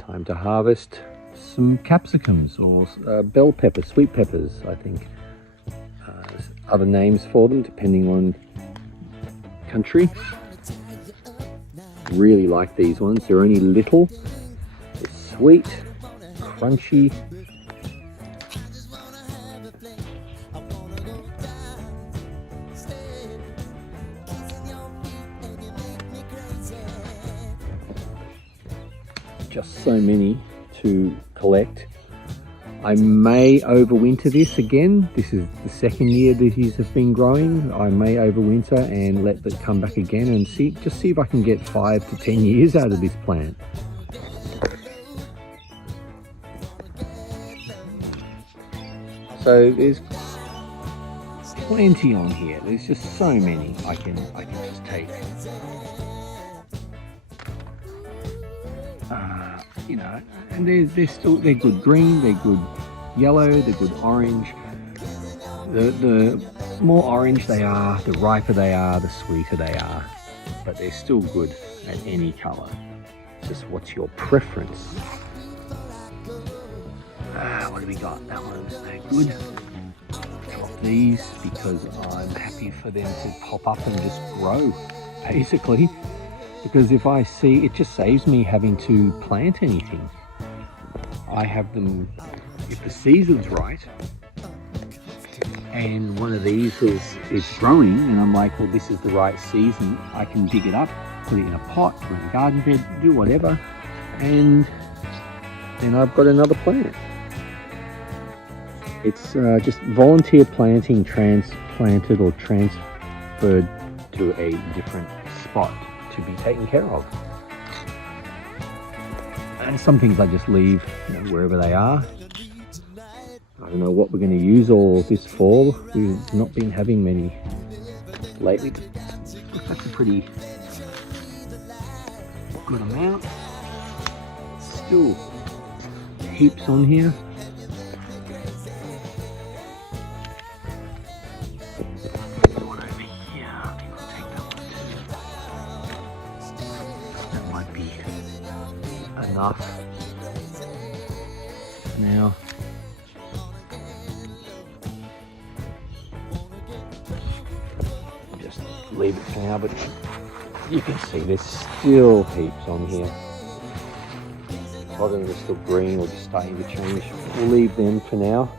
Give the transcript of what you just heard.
Time to harvest some capsicums, or bell peppers, sweet peppers, I think. Other names for them depending on country. Really like these ones. They're only little, they're sweet, crunchy. Just so many to collect. I may overwinter this again. This is the second year that these have been growing. I may overwinter and let them come back again and just see if I can get 5 to 10 years out of this plant. So there's plenty on here. There's just so many I can just take. You know, and they're good green, they're good yellow, they're good orange. The more orange they are, the riper they are, the sweeter they are. But they're still good at any colour. Just what's your preference? What do we got? That one's no good. Drop these because I'm happy for them to pop up and just grow, basically. Because if I see, it just saves me having to plant anything. I have them, if the season's right, and one of these is growing, and I'm like, well, this is the right season, I can dig it up, put it in a pot, put it in a garden bed, do whatever, and then I've got another plant. It's just volunteer planting transplanted or transferred to a different spot to be taken care of. And some things I just leave, you know, wherever they are. I don't know what we're going to use all this fall. We've not been having many lately, but that's a pretty good amount. Still heaps on here. Enough. Now, just leave it for now, but you can see there's still heaps on here. A lot of them are still green or just starting to change. We'll leave them for now.